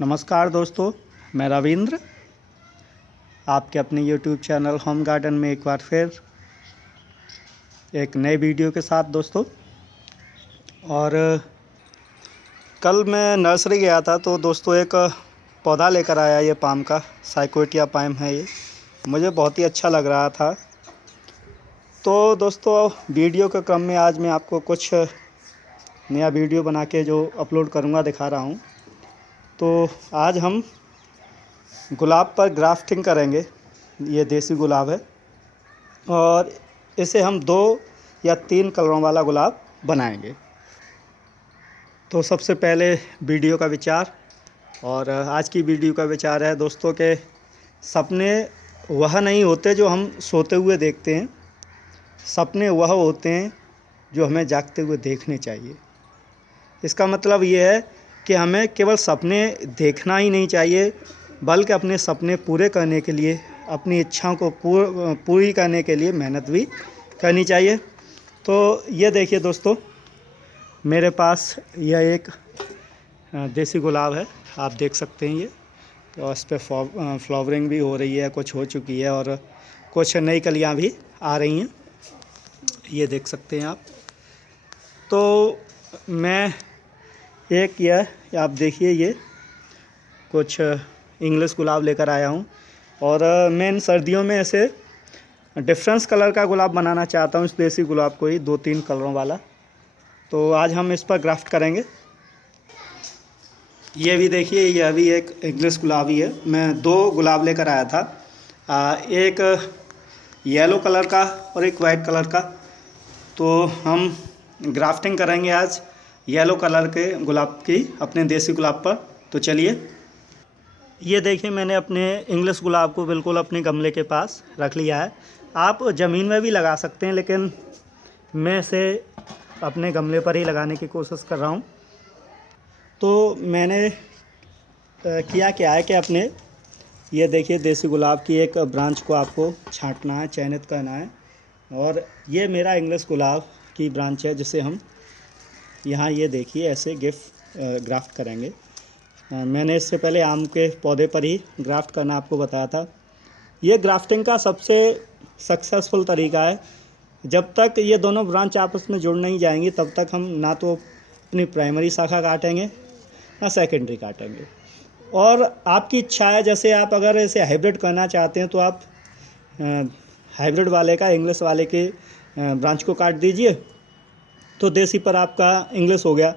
नमस्कार दोस्तों, मैं रविंद्र आपके अपने YouTube चैनल होम गार्डन में एक बार फिर एक नए वीडियो के साथ दोस्तों। और कल मैं नर्सरी गया था तो दोस्तों एक पौधा लेकर आया, ये पाम का साइकोटिया पाम है। ये मुझे बहुत ही अच्छा लग रहा था। तो दोस्तों वीडियो के क्रम में आज मैं आपको कुछ नया वीडियो बना के जो अपलोड करूँगा दिखा रहा हूँ। तो आज हम गुलाब पर ग्राफ्टिंग करेंगे। ये देसी गुलाब है और इसे हम 2 या 3 कलरों वाला गुलाब बनाएंगे। तो सबसे पहले वीडियो का विचार, और आज की वीडियो का विचार है दोस्तों के सपने वह नहीं होते जो हम सोते हुए देखते हैं, सपने वह होते हैं जो हमें जागते हुए देखने चाहिए। इसका मतलब ये है कि हमें केवल सपने देखना ही नहीं चाहिए, बल्कि अपने सपने पूरे करने के लिए, अपनी इच्छाओं को पूरी करने के लिए मेहनत भी करनी चाहिए। तो ये देखिए दोस्तों, मेरे पास यह एक देसी गुलाब है, आप देख सकते हैं। ये तो इस पर फ्लावरिंग भी हो रही है, कुछ हो चुकी है और कुछ नई कलियां भी आ रही हैं, ये देख सकते हैं आप। तो मैं एक यह आप देखिए, ये कुछ इंग्लिश गुलाब लेकर आया हूँ और मैं इन सर्दियों में ऐसे डिफरेंस कलर का गुलाब बनाना चाहता हूँ, इस देसी गुलाब को ही 2-3 कलरों वाला। तो आज हम इस पर ग्राफ्ट करेंगे। ये भी देखिए, यह भी एक इंग्लिश गुलाब ही है। मैं 2 गुलाब लेकर आया था, एक येलो कलर का और एक वाइट कलर का। तो हम ग्राफ्टिंग करेंगे आज येलो कलर के गुलाब की अपने देसी गुलाब पर। तो चलिए, ये देखिए मैंने अपने इंग्लिश गुलाब को बिल्कुल अपने गमले के पास रख लिया है। आप ज़मीन में भी लगा सकते हैं, लेकिन मैं इसे अपने गमले पर ही लगाने की कोशिश कर रहा हूँ। तो मैंने किया क्या है कि अपने ये देखिए देसी गुलाब की एक ब्रांच को आपको छांटना है, चयनित करना है। और ये मेरा इंग्लिश गुलाब की ब्रांच है, जिसे हम यहाँ ये देखिए ऐसे ग्राफ्ट करेंगे। मैंने इससे पहले आम के पौधे पर ही ग्राफ्ट करना आपको बताया था। ये ग्राफ्टिंग का सबसे सक्सेसफुल तरीका है। जब तक ये दोनों ब्रांच आपस में जुड़ नहीं जाएंगी, तब तक हम ना तो अपनी प्राइमरी शाखा काटेंगे ना सेकेंडरी काटेंगे। और आपकी इच्छा है, जैसे आप अगर इसे हाइब्रिड करना चाहते हैं तो आप हाइब्रिड वाले का इंग्लिश वाले के ब्रांच को काट दीजिए, तो देसी पर आपका इंग्लिश हो गया।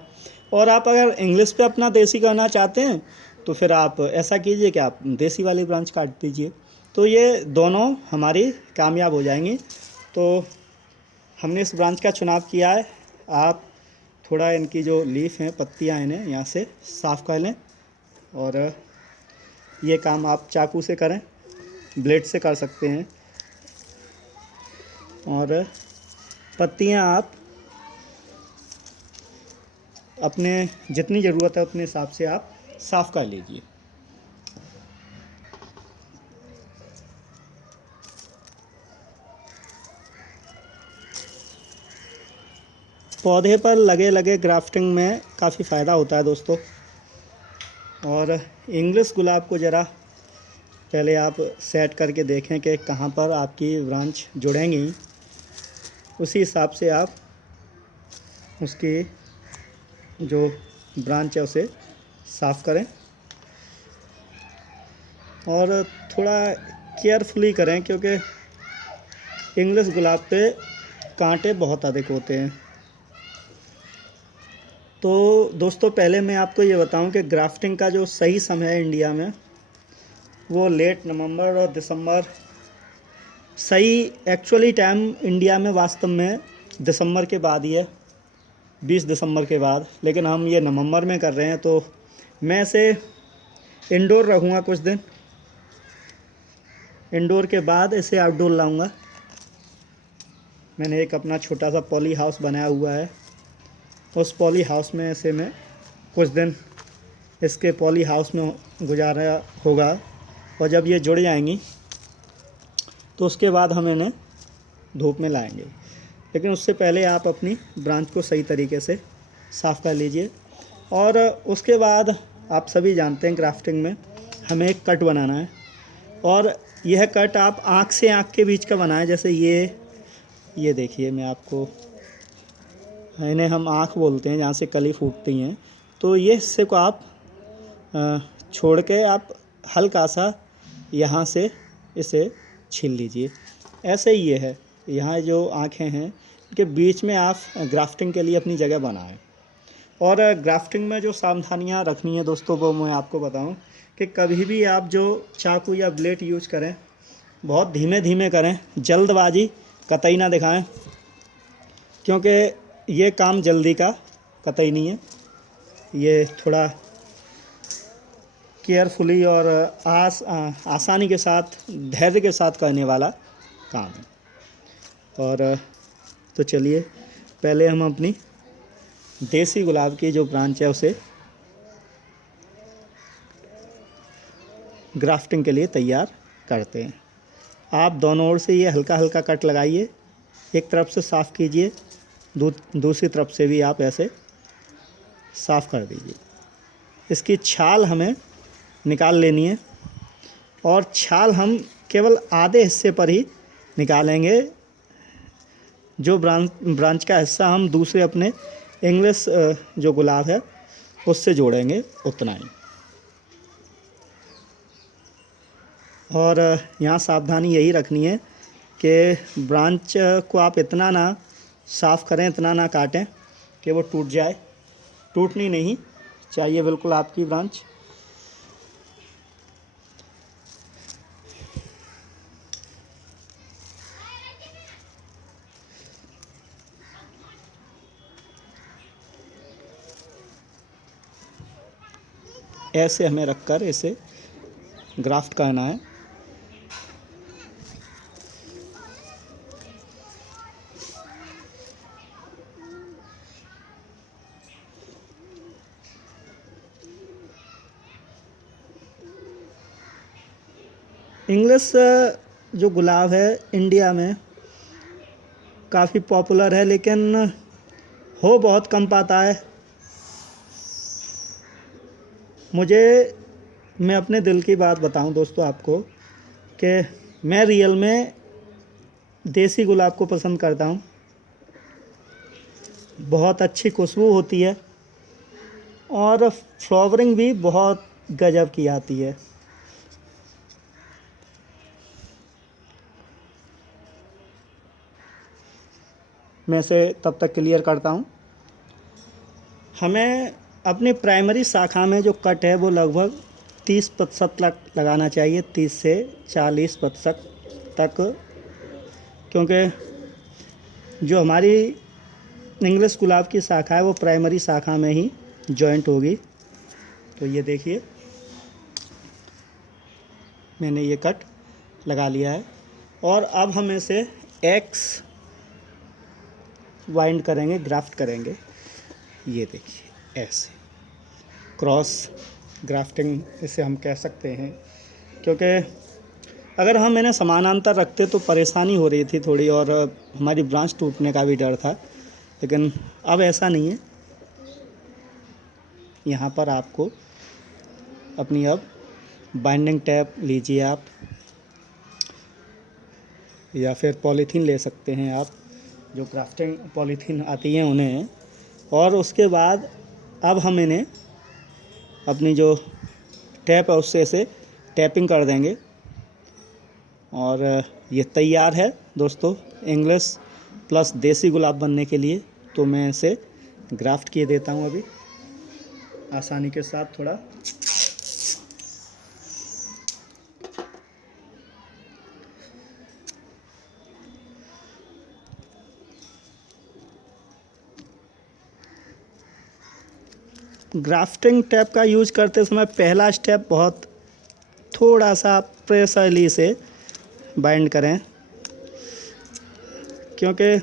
और आप अगर इंग्लिश पे अपना देसी करना चाहते हैं तो फिर आप ऐसा कीजिए कि आप देसी वाली ब्रांच काट दीजिए। तो ये दोनों हमारी कामयाब हो जाएंगी। तो हमने इस ब्रांच का चुनाव किया है। आप थोड़ा इनकी जो लीफ हैं, पत्तियां, इन्हें यहाँ से साफ़ कर लें। और ये काम आप चाकू से करें, ब्लेड से कर सकते हैं। और पत्तियां आप अपने जितनी ज़रूरत है उतने हिसाब से आप साफ़ कर लीजिए। पौधे पर लगे लगे ग्राफ्टिंग में काफ़ी फ़ायदा होता है दोस्तों। और इंग्लिश गुलाब को ज़रा पहले आप सेट करके देखें कि कहाँ पर आपकी ब्रांच जुड़ेंगी, उसी हिसाब से आप उसकी जो ब्रांच है उसे साफ़ करें। और थोड़ा केयरफुली करें, क्योंकि इंग्लिश गुलाब पे कांटे बहुत अधिक होते हैं। तो दोस्तों पहले मैं आपको ये बताऊं कि ग्राफ्टिंग का जो सही समय है इंडिया में, वो लेट नवंबर और दिसंबर। सही एक्चुअली टाइम इंडिया में वास्तव में दिसंबर के बाद ही है, 20 दिसंबर के बाद। लेकिन हम ये नवंबर में कर रहे हैं, तो मैं इसे इंडोर रखूँगा कुछ दिन। इंडोर के बाद इसे आउटडोर लाऊंगा। मैंने एक अपना छोटा सा पॉली हाउस बनाया हुआ है, उस पॉली हाउस में इसे मैं कुछ दिन इसके पॉली हाउस में गुजारा होगा। और जब ये जुड़ जाएंगी तो उसके बाद हम इन्हें धूप में लाएंगे। लेकिन उससे पहले आप अपनी ब्रांच को सही तरीके से साफ़ कर लीजिए। और उसके बाद आप सभी जानते हैं ग्राफ्टिंग में हमें एक कट बनाना है, और यह कट आप आँख से आँख के बीच का बनाएं। जैसे ये देखिए, मैं आपको, इन्हें हम आँख बोलते हैं जहाँ से कली फूटती हैं। तो ये हिस्से को आप छोड़ के आप हल्का सा यहाँ से इसे छील लीजिए। ऐसे ही ये है, यहाँ जो आँखें हैं इनके बीच में आप ग्राफ्टिंग के लिए अपनी जगह बनाएं। और ग्राफ्टिंग में जो सावधानियाँ रखनी है दोस्तों, वो मैं आपको बताऊं कि कभी भी आप जो चाकू या ब्लेड यूज करें बहुत धीमे धीमे करें, जल्दबाजी कतई ना दिखाएं, क्योंकि ये काम जल्दी का कतई नहीं है। ये थोड़ा केयरफुली और आसानी के साथ, धैर्य के साथ करने वाला काम है। और तो चलिए, पहले हम अपनी देसी गुलाब की जो ब्रांच है उसे ग्राफ्टिंग के लिए तैयार करते हैं। आप दोनों ओर से ये हल्का हल्का कट लगाइए, एक तरफ से साफ़ कीजिए, दूसरी तरफ से भी आप ऐसे साफ़ कर दीजिए। इसकी छाल हमें निकाल लेनी है, और छाल हम केवल आधे हिस्से पर ही निकालेंगे। जो ब्रांच का हिस्सा हम दूसरे अपने इंग्लिश जो गुलाब है उससे जोड़ेंगे, उतना ही। और यहाँ सावधानी यही रखनी है कि ब्रांच को आप इतना ना साफ़ करें, इतना ना काटें कि वो टूट जाए। टूटनी नहीं चाहिए बिल्कुल आपकी ब्रांच। ऐसे हमें रखकर इसे ग्राफ्ट करना है। इंग्लिश जो गुलाब है इंडिया में काफ़ी पॉपुलर है, लेकिन हो बहुत कम पाता है। मैं अपने दिल की बात बताऊं दोस्तों आपको कि मैं रियल में देसी गुलाब को पसंद करता हूं। बहुत अच्छी खुशबू होती है और फ्लावरिंग भी बहुत गजब की आती है। मैं इसे तब तक क्लियर करता हूं। हमें अपनी प्राइमरी शाखा में जो कट है वो लगभग 30% लगाना चाहिए, 30 से 40% तक, क्योंकि जो हमारी इंग्लिश गुलाब की शाखा है वो प्राइमरी शाखा में ही जॉइंट होगी। तो ये देखिए, मैंने ये कट लगा लिया है, और अब हम इसे एक्स वाइंड करेंगे, ग्राफ्ट करेंगे। ये देखिए, ऐसे क्रॉस ग्राफ्टिंग इसे हम कह सकते हैं, क्योंकि अगर हम इन्हें समानांतर रखते तो परेशानी हो रही थी थोड़ी, और हमारी ब्रांच टूटने का भी डर था। लेकिन अब ऐसा नहीं है। यहाँ पर आपको अपनी अब बाइंडिंग टैप लीजिए आप, या फिर पॉलीथीन ले सकते हैं आप, जो ग्राफ्टिंग पॉलीथीन आती हैं उन्हें। और उसके बाद अब हम इन्हें अपनी जो टैप है उससे इसे टैपिंग कर देंगे, और ये तैयार है दोस्तों इंग्लिश प्लस देसी गुलाब बनने के लिए। तो मैं इसे ग्राफ्ट किए देता हूँ अभी आसानी के साथ थोड़ा। ग्राफ्टिंग टैप का यूज करते समय पहला स्टेप बहुत थोड़ा सा प्रेशरली से बाइंड करें, क्योंकि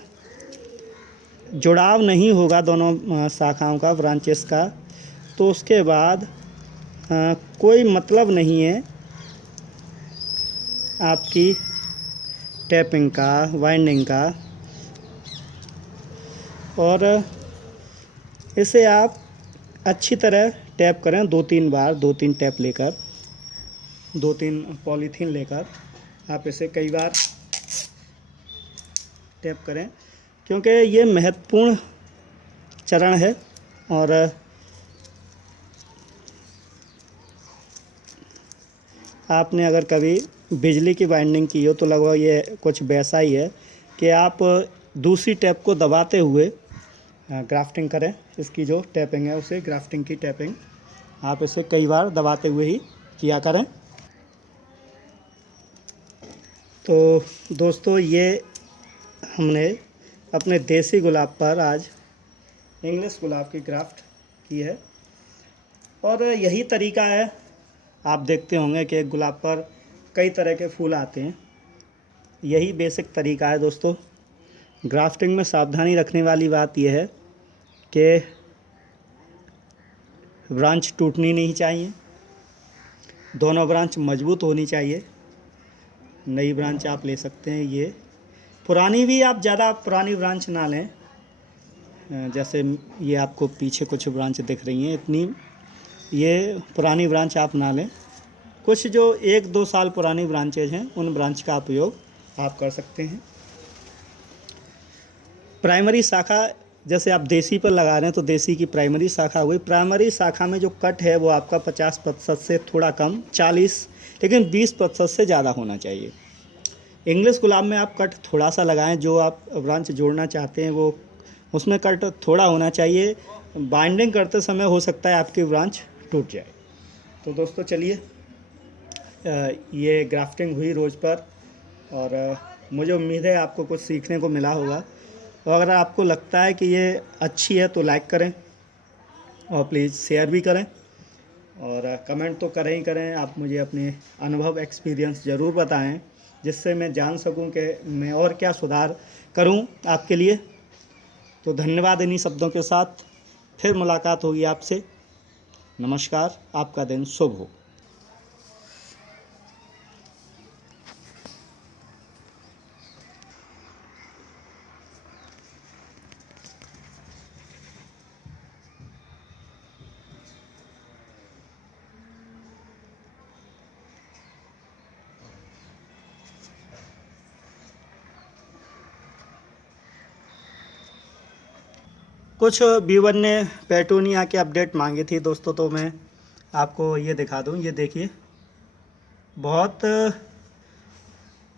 जुड़ाव नहीं होगा दोनों शाखाओं का, ब्रांचेस का। तो उसके बाद कोई मतलब नहीं है आपकी टैपिंग का, वाइंडिंग का। और इसे आप अच्छी तरह टैप करें 2-3 बार, 2-3 टैप लेकर, 2-3 पॉलीथीन लेकर आप इसे कई बार टैप करें, क्योंकि ये महत्वपूर्ण चरण है। और आपने अगर कभी बिजली की वाइंडिंग की हो तो लगभग ये कुछ वैसा ही है कि आप दूसरी टैप को दबाते हुए ग्राफ्टिंग करें। इसकी जो टैपिंग है उसे ग्राफ्टिंग की टैपिंग आप इसे कई बार दबाते हुए ही किया करें। तो दोस्तों, ये हमने अपने देसी गुलाब पर आज इंग्लिश गुलाब की ग्राफ्ट की है। और यही तरीका है, आप देखते होंगे कि एक गुलाब पर कई तरह के फूल आते हैं। यही बेसिक तरीका है दोस्तों। ग्राफ्टिंग में सावधानी रखने वाली बात यह है कि ब्रांच टूटनी नहीं चाहिए, दोनों ब्रांच मजबूत होनी चाहिए। नई ब्रांच आप ले सकते हैं, ये पुरानी भी आप ज़्यादा पुरानी ब्रांच ना लें। जैसे ये आपको पीछे कुछ ब्रांच दिख रही हैं, इतनी ये पुरानी ब्रांच आप ना लें। कुछ जो 1-2 साल पुरानी ब्रांचेज हैं उन ब्रांच का उपयोग आप कर सकते हैं। प्राइमरी शाखा जैसे आप देसी पर लगा रहे हैं तो देसी की प्राइमरी शाखा हुई। प्राइमरी शाखा में जो कट है वो आपका 50% से थोड़ा कम, 40 लेकिन 20% से ज़्यादा होना चाहिए। इंग्लिश गुलाब में आप कट थोड़ा सा लगाएं, जो आप ब्रांच जोड़ना चाहते हैं वो उसमें कट थोड़ा होना चाहिए। बाइंडिंग करते समय हो सकता है आपकी ब्रांच टूट जाए। तो दोस्तों चलिए, ये ग्राफ्टिंग हुई रोज़ पर, और मुझे उम्मीद है आपको कुछ सीखने को मिला होगा। और अगर आपको लगता है कि ये अच्छी है तो लाइक करें और प्लीज़ शेयर भी करें, और कमेंट तो करें ही करें। आप मुझे अपने अनुभव एक्सपीरियंस ज़रूर बताएं, जिससे मैं जान सकूं कि मैं और क्या सुधार करूं आपके लिए। तो धन्यवाद। इन्हीं शब्दों के साथ फिर मुलाकात होगी आपसे। नमस्कार, आपका दिन शुभ हो। कुछ व्यूवर ने पेटूनिया की अपडेट मांगी थी दोस्तों, तो मैं आपको ये दिखा दूं। ये देखिए, बहुत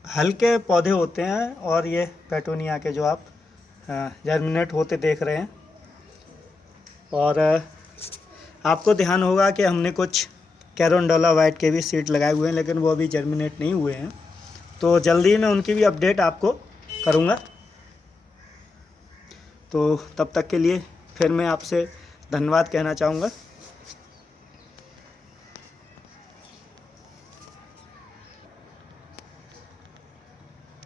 हल्के पौधे होते हैं और ये पेटूनिया के जो आप जर्मिनेट होते देख रहे हैं। और आपको ध्यान होगा कि हमने कुछ कैरोंडोला वाइट के भी सीड लगाए हुए हैं, लेकिन वो अभी जर्मिनेट नहीं हुए हैं। तो जल्दी मैं उनकी भी अपडेट आपको करूँगा। तो तब तक के लिए फिर मैं आपसे धन्यवाद कहना चाहूँगा।